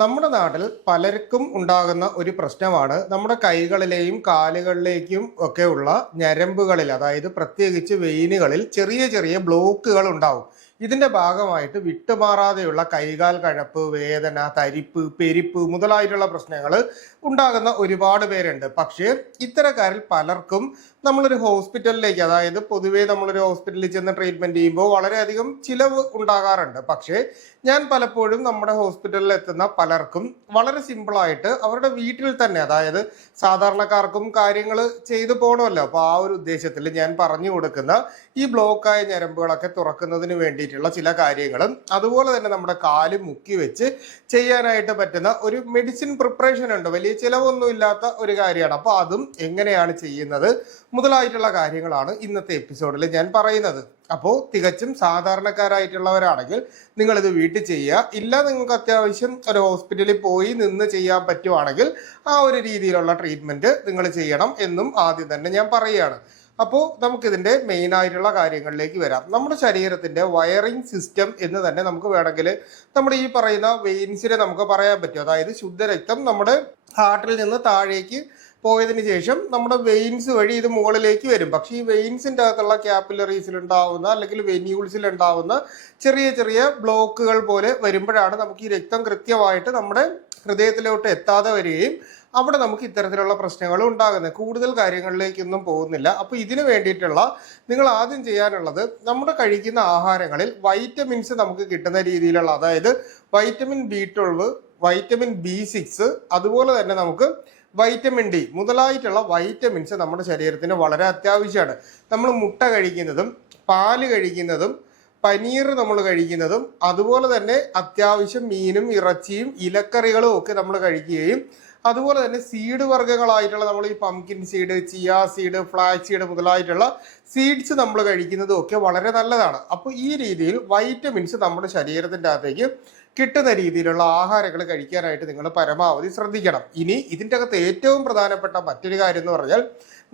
നമ്മുടെ നാട്ടിൽ പലർക്കും ഉണ്ടാകുന്ന ഒരു പ്രശ്നമാണ് നമ്മുടെ കൈകളിലെയും കാലുകളിലേക്കും ഒക്കെ ഉള്ള ഞരമ്പുകളിൽ, അതായത് പ്രത്യേകിച്ച് വെയിനുകളിൽ ചെറിയ ചെറിയ ബ്ലോക്കുകൾ ഉണ്ടാവും. ഇതിന്റെ ഭാഗമായിട്ട് വിട്ടുമാറാതെയുള്ള കൈകാൽ കഴപ്പ്, വേദന, തരിപ്പ്, പെരിപ്പ് മുതലായിട്ടുള്ള പ്രശ്നങ്ങൾ ഉണ്ടാകുന്ന ഒരുപാട് പേരുണ്ട്. പക്ഷേ ഇത്തരക്കാരിൽ പലർക്കും നമ്മളൊരു ഹോസ്പിറ്റലിലേക്ക്, അതായത് പൊതുവേ നമ്മളൊരു ഹോസ്പിറ്റലിൽ ചെന്ന് ട്രീറ്റ്മെന്റ് ചെയ്യുമ്പോൾ വളരെയധികം ചിലവ് ഉണ്ടാകാറുണ്ട്. പക്ഷേ ഞാൻ പലപ്പോഴും നമ്മുടെ ഹോസ്പിറ്റലിൽ എത്തുന്ന പലർക്കും വളരെ സിമ്പിളായിട്ട് അവരുടെ വീട്ടിൽ തന്നെ, അതായത് സാധാരണക്കാർക്കും കാര്യങ്ങൾ ചെയ്തു പോകണമല്ലോ, അപ്പോൾ ആ ഒരു ഉദ്ദേശത്തിൽ ഞാൻ പറഞ്ഞു കൊടുക്കുന്ന ഈ ബ്ലോക്കായ ഞരമ്പുകളൊക്കെ തുറക്കുന്നതിന് വേണ്ടിയിട്ടുള്ള ചില കാര്യങ്ങളും, അതുപോലെ തന്നെ നമ്മുടെ കാല് മുക്കി വെച്ച് ചെയ്യാനായിട്ട് പറ്റുന്ന ഒരു മെഡിസിൻ പ്രിപ്പറേഷൻ ഉണ്ട്. വലിയ ചിലവൊന്നും ഇല്ലാത്ത ഒരു കാര്യമാണ്. അപ്പോൾ അതും എങ്ങനെയാണ് ചെയ്യുന്നത് മുതലായിട്ടുള്ള കാര്യങ്ങളാണ് ഇന്നത്തെ എപ്പിസോഡിൽ ഞാൻ പറയുന്നത്. അപ്പോൾ തികച്ചും സാധാരണക്കാരായിട്ടുള്ളവരാണെങ്കിൽ നിങ്ങളിത് വീട്ടിൽ ചെയ്യുക. ഇല്ല, നിങ്ങൾക്ക് അത്യാവശ്യം ഒരു ഹോസ്പിറ്റലിൽ പോയി നിന്ന് ചെയ്യാൻ പറ്റുവാണെങ്കിൽ ആ ഒരു രീതിയിലുള്ള ട്രീറ്റ്മെന്റ് നിങ്ങൾ ചെയ്യണം എന്നും ആദ്യം തന്നെ ഞാൻ പറയുകയാണ്. അപ്പോൾ നമുക്കിതിൻ്റെ മെയിൻ ആയിട്ടുള്ള കാര്യങ്ങളിലേക്ക് വരാം. നമ്മുടെ ശരീരത്തിൻ്റെ വയറിംഗ് സിസ്റ്റം എന്ന് തന്നെ നമുക്ക് വേണമെങ്കിൽ നമ്മുടെ ഈ പറയുന്ന വെയിൻസിനെ നമുക്ക് പറയാൻ പറ്റും. അതായത് ശുദ്ധരക്തം നമ്മുടെ ഹാർട്ടിൽ നിന്ന് താഴേക്ക് പോയതിന് ശേഷം നമ്മുടെ വെയിൻസ് വഴി ഇത് മുകളിലേക്ക് വരും. പക്ഷേ ഈ വെയിൻസിൻ്റെ അകത്തുള്ള ക്യാപ്പിലറീസിൽ ഉണ്ടാവുന്ന അല്ലെങ്കിൽ വെന്യൂൾസിൽ ഉണ്ടാവുന്ന ചെറിയ ചെറിയ ബ്ലോക്കുകൾ പോലെ വരുമ്പോഴാണ് നമുക്ക് ഈ രക്തം കൃത്യമായിട്ട് നമ്മുടെ ഹൃദയത്തിലോട്ട് എത്താതെ വരികയും അവിടെ നമുക്ക് ഇത്തരത്തിലുള്ള പ്രശ്നങ്ങൾ ഉണ്ടാകുന്നത്. കൂടുതൽ കാര്യങ്ങളിലേക്കൊന്നും പോകുന്നില്ല. അപ്പോൾ ഇതിനു വേണ്ടിയിട്ടുള്ള നിങ്ങൾ ആദ്യം ചെയ്യാനുള്ളത്, നമ്മുടെ കഴിക്കുന്ന ആഹാരങ്ങളിൽ വൈറ്റമിൻസ് നമുക്ക് കിട്ടുന്ന രീതിയിലുള്ള, അതായത് വൈറ്റമിൻ B12, വൈറ്റമിൻ B6, അതുപോലെ തന്നെ നമുക്ക് വൈറ്റമിൻ ഡി മുതലായിട്ടുള്ള വൈറ്റമിൻസ് നമ്മുടെ ശരീരത്തിന് വളരെ അത്യാവശ്യമാണ്. നമ്മൾ മുട്ട കഴിക്കുന്നതും പാല് കഴിക്കുന്നതും പനീർ നമ്മൾ കഴിക്കുന്നതും അതുപോലെ തന്നെ അത്യാവശ്യം മീനും ഇറച്ചിയും ഇലക്കറികളും ഒക്കെ നമ്മൾ കഴിക്കുകയും അതുപോലെ തന്നെ സീഡ് വർഗ്ഗങ്ങളായിട്ടുള്ള നമ്മൾ ഈ pumpkin seed, chia seed, flaxseed മുതലായിട്ടുള്ള സീഡ്സ് നമ്മൾ കഴിക്കുന്നതും ഒക്കെ വളരെ നല്ലതാണ്. അപ്പോൾ ഈ രീതിയിൽ വൈറ്റമിൻസ് നമ്മുടെ ശരീരത്തിൻ്റെ അകത്തേക്ക് കിട്ടുന്ന രീതിയിലുള്ള ആഹാരങ്ങൾ കഴിക്കാനായിട്ട് നിങ്ങൾ പരമാവധി ശ്രദ്ധിക്കണം. ഇനി ഇതിൻ്റെ അകത്ത് ഏറ്റവും പ്രധാനപ്പെട്ട മറ്റൊരു കാര്യം എന്ന് പറഞ്ഞാൽ,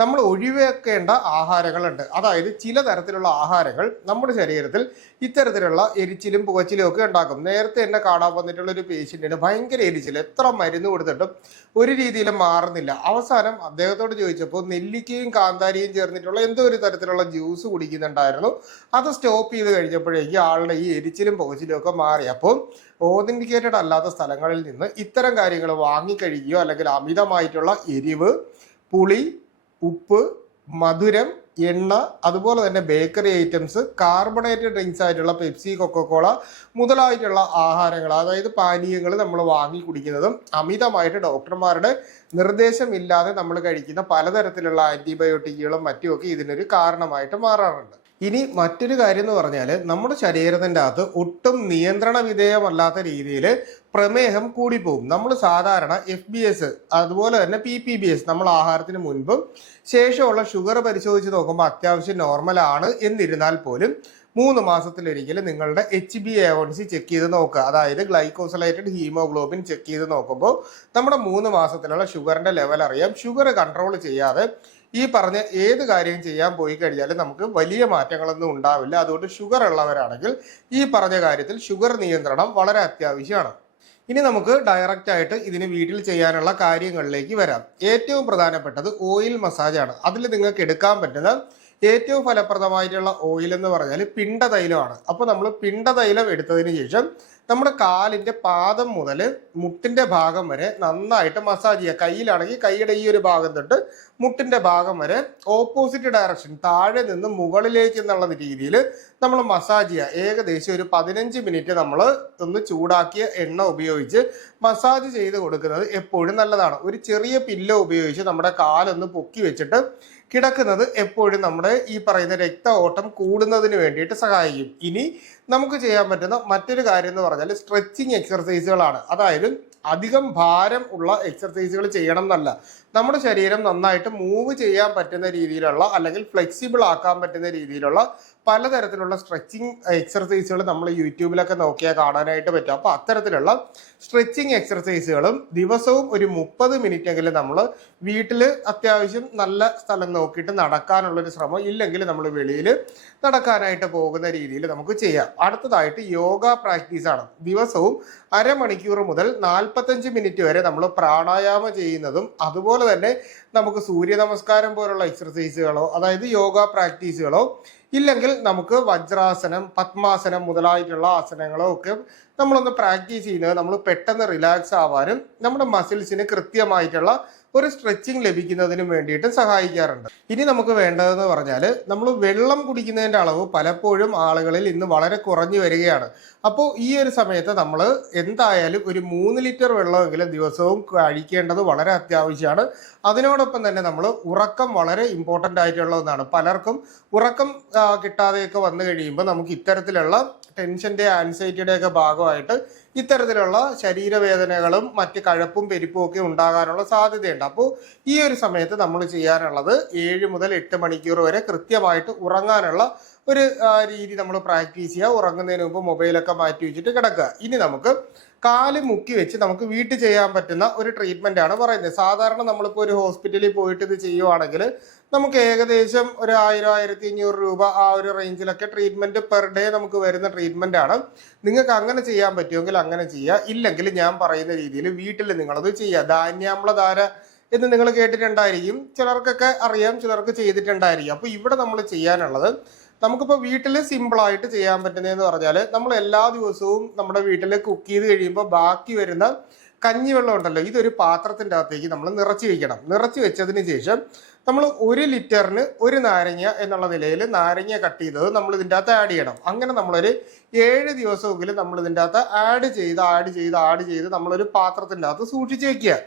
നമ്മൾ ഒഴിവാക്കേണ്ട ആഹാരങ്ങളുണ്ട്. അതായത് ചില തരത്തിലുള്ള ആഹാരങ്ങൾ നമ്മുടെ ശരീരത്തിൽ ഇത്തരത്തിലുള്ള എരിച്ചിലും പുകച്ചിലും ഒക്കെ ഉണ്ടാക്കും. നേരത്തെ എന്നെ കാണാൻ വന്നിട്ടുള്ള ഒരു പേഷ്യൻറ്റിന് ഭയങ്കര എരിച്ചിൽ, എത്ര മരുന്ന് കൊടുത്തിട്ടും ഒരു രീതിയിലും മാറുന്നില്ല. അവസാനം അദ്ദേഹത്തോട് ചോദിച്ചപ്പോൾ നെല്ലിക്കയും കാന്താരിയും ചേർന്നിട്ടുള്ള എന്തോ ഒരു തരത്തിലുള്ള ജ്യൂസ് കുടിക്കുന്നുണ്ടായിരുന്നു. അത് സ്റ്റോപ്പ് ചെയ്ത് കഴിഞ്ഞപ്പോഴേക്കും ആളുടെ ഈ എരിച്ചിലും പുകച്ചിലും ഒക്കെ മാറി. അപ്പോൾ ഓതന്റിക്കേറ്റഡ് അല്ലാത്ത സ്ഥലങ്ങളിൽ നിന്ന് ഇത്തരം കാര്യങ്ങൾ വാങ്ങിക്കഴിക്കുകയോ അല്ലെങ്കിൽ അമിതമായിട്ടുള്ള എരിവ്, പുളി, ഉപ്പ്, മധുരം, എണ്ണ, അതുപോലെ തന്നെ ബേക്കറി ഐറ്റംസ്, കാർബണേറ്റഡ് ഡ്രിങ്ക്സ് ആയിട്ടുള്ള പെപ്സി, കൊക്കോകോള മുതലായിട്ടുള്ള ആഹാരങ്ങൾ, അതായത് പാനീയങ്ങൾ നമ്മൾ വാങ്ങി കുടിക്കുന്നതും അമിതമായിട്ട് ഡോക്ടർമാരുടെ നിർദ്ദേശമില്ലാതെ നമ്മൾ കഴിക്കുന്ന പലതരത്തിലുള്ള ആൻറ്റിബയോട്ടിക്കുകളും മറ്റുമൊക്കെ ഇതിനൊരു കാരണമായിട്ട് മാറാറുണ്ട്. ഇനി മറ്റൊരു കാര്യം എന്ന് പറഞ്ഞാൽ, നമ്മുടെ ശരീരത്തിൻ്റെ അകത്ത് ഒട്ടും നിയന്ത്രണ വിധേയമല്ലാത്ത രീതിയിൽ പ്രമേഹം കൂടിപ്പോകും. നമ്മൾ സാധാരണ FBS അതുപോലെ തന്നെ PPBS നമ്മൾ ആഹാരത്തിന് മുൻപും ശേഷമുള്ള ഷുഗർ പരിശോധിച്ച് നോക്കുമ്പോൾ അത്യാവശ്യം നോർമലാണ്. എന്നിരുന്നാൽ പോലും 3 മാസത്തിലൊരിക്കൽ നിങ്ങളുടെ HbA1c ചെക്ക് ചെയ്ത് നോക്കുക. അതായത് ഗ്ലൈക്കോസിലേറ്റഡ് ഹീമോഗ്ലോബിൻ ചെക്ക് ചെയ്ത് നോക്കുമ്പോൾ നമ്മുടെ 3 മാസത്തിലുള്ള ഷുഗറിൻ്റെ ലെവൽ അറിയാം. ഷുഗർ കൺട്രോൾ ചെയ്യാതെ ഈ പറഞ്ഞ ഏത് കാര്യം ചെയ്യാൻ പോയി കഴിഞ്ഞാലും നമുക്ക് വലിയ മാറ്റങ്ങളൊന്നും ഉണ്ടാവില്ല. അതുകൊണ്ട് ഷുഗർ ഉള്ളവരാണെങ്കിൽ ഈ പറഞ്ഞ കാര്യത്തിൽ ഷുഗർ നിയന്ത്രണം വളരെ അത്യാവശ്യമാണ്. ഇനി നമുക്ക് ഡയറക്റ്റ് ആയിട്ട് ഇതിന് വീട്ടിൽ ചെയ്യാനുള്ള കാര്യങ്ങളിലേക്ക് വരാം. ഏറ്റവും പ്രധാനപ്പെട്ടത് ഓയിൽ മസാജാണ്. അതിൽ നിങ്ങൾക്ക് എടുക്കാൻ പറ്റുന്ന ഏറ്റവും ഫലപ്രദമായിട്ടുള്ള ഓയിൽ എന്ന് പറഞ്ഞാൽ പിണ്ടതൈലമാണ്. അപ്പോൾ നമ്മൾ പിണ്ടതൈലം എടുത്തതിന് ശേഷം നമ്മുടെ കാലിൻ്റെ പാദം മുതൽ മുട്ടിൻ്റെ ഭാഗം വരെ നന്നായിട്ട് മസാജ് ചെയ്യുക. കയ്യിലാണെങ്കിൽ കൈയുടെ ഈ ഒരു ഭാഗം തൊട്ട് മുട്ടിൻ്റെ ഭാഗം വരെ ഓപ്പോസിറ്റ് ഡയറക്ഷൻ, താഴെ നിന്ന് മുകളിലേക്ക് എന്നുള്ള രീതിയിൽ നമ്മൾ മസാജ് ചെയ്യുക. ഏകദേശം ഒരു 15 മിനിറ്റ് നമ്മൾ ഒന്ന് ചൂടാക്കിയ എണ്ണ ഉപയോഗിച്ച് മസാജ് ചെയ്ത് കൊടുക്കുന്നത് എപ്പോഴും നല്ലതാണ്. ഒരു ചെറിയ പില്ലോ ഉപയോഗിച്ച് നമ്മുടെ കാലൊന്ന് പൊക്കി വെച്ചിട്ട് കിടക്കുന്നത് എപ്പോഴും നമ്മുടെ ഈ പറയുന്ന രക്ത ഓട്ടം കൂടുന്നതിന് വേണ്ടിയിട്ട് സഹായിക്കും. ഇനി നമുക്ക് ചെയ്യാൻ പറ്റുന്ന മറ്റൊരു കാര്യം എന്ന് പറഞ്ഞാൽ സ്ട്രെച്ചിങ് എക്സർസൈസുകളാണ്. അതായത് അധികം ഭാരം ഉള്ള എക്സർസൈസുകൾ ചെയ്യണം എന്നല്ല, നമ്മുടെ ശരീരം നന്നായിട്ട് മൂവ് ചെയ്യാൻ പറ്റുന്ന രീതിയിലുള്ള അല്ലെങ്കിൽ ഫ്ലെക്സിബിൾ ആക്കാൻ പറ്റുന്ന രീതിയിലുള്ള പലതരത്തിലുള്ള സ്ട്രെച്ചിങ് എക്സർസൈസുകൾ നമ്മൾ യൂട്യൂബിലൊക്കെ നോക്കിയാൽ കാണാനായിട്ട് പറ്റും. അപ്പോൾ അത്തരത്തിലുള്ള സ്ട്രെച്ചിങ് എക്സർസൈസുകളും ദിവസവും ഒരു 30 മിനിറ്റ് എങ്കിലും നമ്മൾ വീട്ടിൽ അത്യാവശ്യം നല്ല സ്ഥലം നോക്കിയിട്ട് നടക്കാനുള്ളൊരു ശ്രമം, ഇല്ലെങ്കിൽ നമ്മൾ വെളിയിൽ നടക്കാനായിട്ട് പോകുന്ന രീതിയിൽ നമുക്ക് ചെയ്യാം. അടുത്തതായിട്ട് യോഗ പ്രാക്ടീസാണ്. ദിവസവും 1/2 മണിക്കൂർ മുതൽ 45 മിനിറ്റ് വരെ നമ്മൾ പ്രാണായാമം ചെയ്യുന്നതും അതുപോലെ തന്നെ നമുക്ക് സൂര്യ നമസ്കാരം പോലുള്ള എക്സർസൈസുകളോ അതായത് യോഗ പ്രാക്ടീസുകളോ ഇല്ലെങ്കിൽ നമുക്ക് വജ്രാസനം, പത്മാസനം മുതലായിട്ടുള്ള ആസനങ്ങളോ ഒക്കെ നമ്മളൊന്ന് പ്രാക്ടീസ് ചെയ്യുന്നത് നമ്മൾ പെട്ടെന്ന് റിലാക്സ് ആവാനും നമ്മുടെ മസിൽസിന് കൃത്യമായിട്ടുള്ള ഒരു സ്ട്രെച്ചിങ് ലഭിക്കുന്നതിനും വേണ്ടിയിട്ട് സഹായിക്കാറുണ്ട്. ഇനി നമുക്ക് വേണ്ടതെന്ന് പറഞ്ഞാൽ നമ്മൾ വെള്ളം കുടിക്കുന്നതിൻ്റെ അളവ് പലപ്പോഴും ആളുകളിൽ ഇന്ന് വളരെ കുറഞ്ഞു വരികയാണ്. അപ്പോൾ ഈ ഒരു സമയത്ത് നമ്മൾ എന്തായാലും ഒരു 3 ലിറ്റർ വെള്ളമെങ്കിലും ദിവസവും കഴിക്കേണ്ടത് വളരെ അത്യാവശ്യമാണ്. അതിനോടൊപ്പം തന്നെ നമ്മൾ ഉറക്കം വളരെ ഇമ്പോർട്ടൻ്റ് ആയിട്ടുള്ള ഒന്നാണ്. പലർക്കും ഉറക്കം കിട്ടാതെയൊക്കെ വന്നു കഴിയുമ്പോൾ നമുക്ക് ഇത്തരത്തിലുള്ള ടെൻഷൻ്റെ ആൻസൈറ്റിയുടെ ഒക്കെ ഭാഗമായിട്ട് ഇത്തരത്തിലുള്ള ശരീരവേദനകളും മറ്റ് കഴപ്പും പെരുപ്പും ഒക്കെ ഉണ്ടാകാനുള്ള സാധ്യതയുണ്ട്. അപ്പോൾ ഈ ഒരു സമയത്ത് നമ്മൾ ചെയ്യാനുള്ളത് 7 മുതൽ 8 മണിക്കൂർ വരെ കൃത്യമായിട്ട് ഉറങ്ങാനുള്ള ഒരു രീതി നമ്മൾ പ്രാക്ടീസ് ചെയ്യുക. ഉറങ്ങുന്നതിന് മുമ്പ് മൊബൈലൊക്കെ മാറ്റി വെച്ചിട്ട് കിടക്കുക. ഇനി നമുക്ക് കാല് മുക്കി വെച്ച് നമുക്ക് വീട്ടിൽ ചെയ്യാൻ പറ്റുന്ന ഒരു ട്രീറ്റ്മെന്റ് ആണ് പറയുന്നത്. സാധാരണ നമ്മളിപ്പോൾ ഒരു ഹോസ്പിറ്റലിൽ പോയിട്ട് ഇത് ചെയ്യുവാണെങ്കിൽ നമുക്ക് ഏകദേശം ഒരു 1000-1500 രൂപ ആ ഒരു റേഞ്ചിലൊക്കെ ട്രീറ്റ്മെന്റ് പെർ ഡേ നമുക്ക് വരുന്ന ട്രീറ്റ്മെന്റ് ആണ്. നിങ്ങൾക്ക് അങ്ങനെ ചെയ്യാൻ പറ്റുമെങ്കിൽ അങ്ങനെ ചെയ്യുക. ഇല്ലെങ്കിൽ ഞാൻ പറയുന്ന രീതിയിൽ വീട്ടിൽ നിങ്ങളത് ചെയ്യുക. ധാന്യാമ്ലധാര എന്ന് നിങ്ങൾ കേട്ടിട്ടുണ്ടായിരിക്കും, ചിലർക്കൊക്കെ അറിയാം, ചിലർക്ക് ചെയ്തിട്ടുണ്ടായിരിക്കും. അപ്പോൾ ഇവിടെ നമ്മൾ ചെയ്യാനുള്ളത്, നമുക്കിപ്പോൾ വീട്ടിൽ സിമ്പിളായിട്ട് ചെയ്യാൻ പറ്റുന്നതെന്ന് പറഞ്ഞാൽ നമ്മൾ എല്ലാ ദിവസവും നമ്മുടെ വീട്ടിൽ കുക്ക് ചെയ്ത് കഴിയുമ്പോൾ ബാക്കി വരുന്ന കഞ്ഞിവെള്ളം ഉണ്ടല്ലോ, ഇതൊരു പാത്രത്തിൻ്റെ അകത്തേക്ക് നമ്മൾ നിറച്ച് വെക്കണം. നിറച്ച് വെച്ചതിന് ശേഷം നമ്മൾ 1 ലിറ്ററിന് 1 നാരങ്ങ എന്നുള്ള നിലയിൽ നാരങ്ങ കട്ട് ചെയ്തത് നമ്മൾ ഇതിൻ്റെ അകത്ത് ആഡ് ചെയ്യണം. അങ്ങനെ നമ്മളൊരു 7 ദിവസമെങ്കിലും നമ്മൾ ഇതിൻ്റെ അകത്ത് ആഡ് ചെയ്ത് നമ്മളൊരു പാത്രത്തിൻ്റെ അകത്ത് സൂക്ഷിച്ച് വെക്കുക.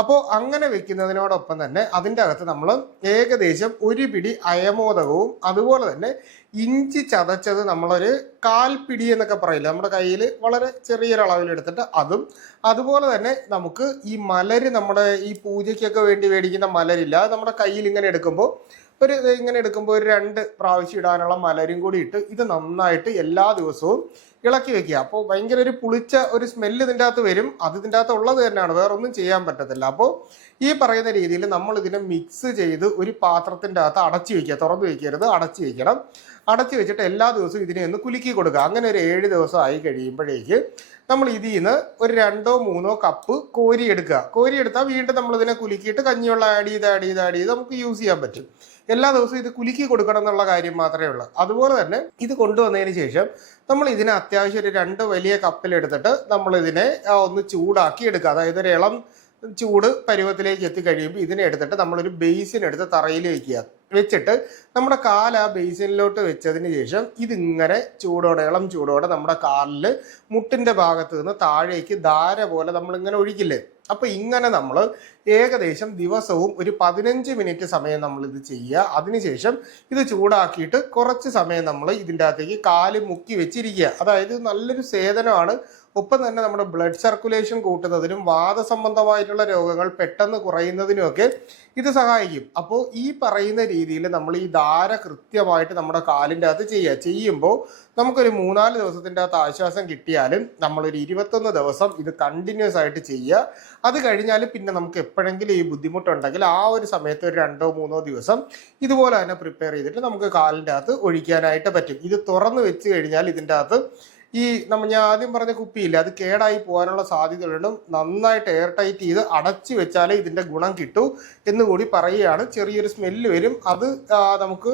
അപ്പോൾ അങ്ങനെ വെക്കുന്നതിനോടൊപ്പം തന്നെ അതിൻ്റെ അകത്ത് നമ്മൾ ഏകദേശം 1 പിടി അയമോദകവും അതുപോലെ തന്നെ ഇഞ്ചി ചതച്ചത് നമ്മളൊരു 1/4 പിടി എന്നൊക്കെ പറയില്ല, നമ്മുടെ കയ്യിൽ വളരെ ചെറിയൊരളവിലെടുത്തിട്ട് അതും, അതുപോലെ തന്നെ നമുക്ക് ഈ മലര്, നമ്മുടെ ഈ പൂജയ്ക്കൊക്കെ വേണ്ടി മേടിക്കുന്ന മലരില്ല, അത് നമ്മുടെ കയ്യിൽ ഇങ്ങനെ എടുക്കുമ്പോൾ ഒരു 2 പ്രാവശ്യം ഇടാനുള്ള മലരും കൂടി ഇട്ട് ഇത് നന്നായിട്ട് എല്ലാ ദിവസവും ഇളക്കി വെക്കുക. അപ്പോൾ ഭയങ്കര ഒരു പുളിച്ച ഒരു സ്മെല്ല് ഇതിൻ്റെ അകത്ത് വരും. അത് ഇതിൻ്റെ അകത്ത് ഉള്ളത് തന്നെയാണ്, വേറെ ഒന്നും ചെയ്യാൻ പറ്റത്തില്ല. അപ്പോൾ ഈ പറയുന്ന രീതിയിൽ നമ്മൾ ഇതിനെ മിക്സ് ചെയ്ത് ഒരു പാത്രത്തിൻ്റെ അകത്ത് അടച്ചു വെക്കുക. തുറന്നു വെക്കരുത്, അടച്ചു വെക്കണം. അടച്ചു വെച്ചിട്ട് എല്ലാ ദിവസവും ഇതിനെ ഒന്ന് കുലുക്കി കൊടുക്കുക. അങ്ങനെ ഒരു 7 ദിവസം ആയി കഴിയുമ്പോഴേക്ക് നമ്മൾ ഇതിൽ നിന്ന് ഒരു 2-3 കപ്പ് കോരിയെടുക്കുക. കോരിയെടുത്താൽ വീണ്ടും നമ്മളിതിനെ കുലുക്കിയിട്ട് കഞ്ഞിവെള്ളം ആഡ് ചെയ്ത് നമുക്ക് യൂസ് ചെയ്യാൻ പറ്റും. എല്ലാ ദിവസവും ഇത് കുലുക്കി കൊടുക്കണം എന്നുള്ള കാര്യം മാത്രമേ ഉള്ളൂ. അതുപോലെ തന്നെ ഇത് കൊണ്ടുവന്നതിന് ശേഷം നമ്മൾ ഇതിനെ അത്യാവശ്യം ഒരു 2 വലിയ കപ്പിലെടുത്തിട്ട് നമ്മളിതിനെ ഒന്ന് ചൂടാക്കി എടുക്കുക. അതായത് ഒരു ഇളം ചൂട് പരുവത്തിലേക്ക് എത്തിക്കഴിയുമ്പോൾ ഇതിനെ എടുത്തിട്ട് നമ്മളൊരു ബേസിനെടുത്ത് തറയിൽ വെച്ചിട്ട് നമ്മുടെ കാൽ ആ ബേസിനിലോട്ട് വെച്ചതിന് ശേഷം ഇതിങ്ങനെ ഇളം ചൂടോടെ നമ്മുടെ കാലിൽ മുട്ടിൻ്റെ ഭാഗത്ത് നിന്ന് താഴേക്ക് ധാര പോലെ നമ്മളിങ്ങനെ ഒഴിക്കില്ലേ. അപ്പോൾ ഇങ്ങനെ നമ്മൾ ഏകദേശം ദിവസവും ഒരു 15 മിനിറ്റ് സമയം നമ്മൾ ഇത് ചെയ്യുക. അതിനുശേഷം ഇത് ചൂടാക്കിയിട്ട് കുറച്ച് സമയം നമ്മൾ ഇതിൻ്റെ അകത്തേക്ക് കാല് മുക്കി വെച്ചിരിക്കുക. അതായത് നല്ലൊരു സേവനമാണ്. ഒപ്പം തന്നെ നമ്മുടെ ബ്ലഡ് സർക്കുലേഷൻ കൂട്ടുന്നതിനും വാദസംബന്ധമായിട്ടുള്ള രോഗങ്ങൾ പെട്ടെന്ന് കുറയുന്നതിനുമൊക്കെ ഇത് സഹായിക്കും. അപ്പോൾ ഈ പറയുന്ന രീതിയിൽ നമ്മൾ ഈ ധാര കൃത്യമായിട്ട് നമ്മുടെ കാലിൻ്റെ അകത്ത് ചെയ്യുമ്പോൾ നമുക്കൊരു 3-4 ദിവസത്തിൻ്റെ അകത്ത് ആശ്വാസം കിട്ടിയാലും നമ്മളൊരു 21 ദിവസം ഇത് കണ്ടിന്യൂസ് ആയിട്ട് ചെയ്യുക. അത് കഴിഞ്ഞാൽ പിന്നെ നമുക്ക് എപ്പോഴെങ്കിലും ഈ ബുദ്ധിമുട്ടുണ്ടെങ്കിൽ ആ ഒരു സമയത്ത് ഒരു 2-3 ദിവസം ഇതുപോലെ തന്നെ പ്രിപ്പയർ ചെയ്തിട്ട് നമുക്ക് കാലിൻ്റെ അകത്ത് ഒഴിക്കാനായിട്ട് പറ്റും. ഇത് തുറന്ന് വെച്ച് കഴിഞ്ഞാൽ ഇതിൻ്റെ അകത്ത് ഞാൻ ആദ്യം പറഞ്ഞ കുപ്പിയില്ല, അത് കേടായി പോകാനുള്ള സാധ്യതകളുണ്ട്. നന്നായിട്ട് എയർ ടൈറ്റ് ചെയ്ത് അടച്ചു വെച്ചാലേ ഇതിൻ്റെ ഗുണം കിട്ടൂ എന്നുകൂടി പറയുകയാണ്. ചെറിയൊരു സ്മെല്ല് വരും, അത് നമുക്ക്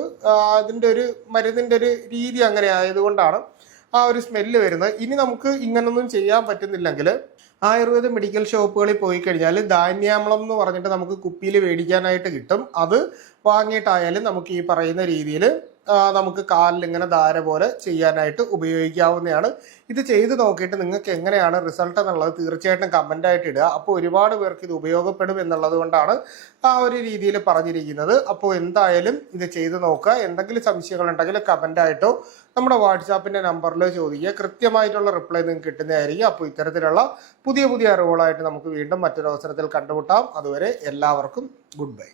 അതിൻ്റെ ഒരു മരുന്നിൻ്റെ ഒരു രീതി അങ്ങനെ ആയതുകൊണ്ടാണ് ആ ഒരു സ്മെല്ല് വരുന്നത്. ഇനി നമുക്ക് ഇങ്ങനൊന്നും ചെയ്യാൻ പറ്റുന്നില്ലെങ്കിൽ ആയുർവേദ മെഡിക്കൽ ഷോപ്പുകളിൽ പോയി കഴിഞ്ഞാൽ ധാന്യാമ്ലം എന്ന് പറഞ്ഞിട്ട് നമുക്ക് കുപ്പിയിൽ മേടിക്കാനായിട്ട് കിട്ടും. അത് വാങ്ങിയിട്ടായാലും നമുക്ക് ഈ പറയുന്ന രീതിയിൽ നമുക്ക് കാലിൽ ഇങ്ങനെ ധാര പോലെ ചെയ്യാനായിട്ട് ഉപയോഗിക്കാവുന്നതാണ്. ഇത് ചെയ്ത് നോക്കിയിട്ട് നിങ്ങൾക്ക് എങ്ങനെയാണ് റിസൾട്ട് എന്നുള്ളത് തീർച്ചയായിട്ടും കമൻ്റായിട്ട് ഇടുക. അപ്പോൾ ഒരുപാട് പേർക്ക് ഇത് ഉപയോഗപ്പെടും എന്നുള്ളത് കൊണ്ടാണ് ആ ഒരു രീതിയിൽ പറഞ്ഞിരിക്കുന്നത്. അപ്പോൾ എന്തായാലും ഇത് ചെയ്ത് നോക്കുക. എന്തെങ്കിലും സംശയങ്ങളുണ്ടെങ്കിൽ കമൻ്റായിട്ടോ നമ്മുടെ വാട്സാപ്പിൻ്റെ നമ്പറിലോ ചോദിക്കുക. കൃത്യമായിട്ടുള്ള റിപ്ലൈ നിങ്ങൾക്ക് കിട്ടുന്നതായിരിക്കും. അപ്പോൾ ഇത്തരത്തിലുള്ള പുതിയ അറിവുകളായിട്ട് നമുക്ക് വീണ്ടും മറ്റൊരു അവസരത്തിൽ കണ്ടുമുട്ടാം. അതുവരെ എല്ലാവർക്കും ഗുഡ് ബൈ.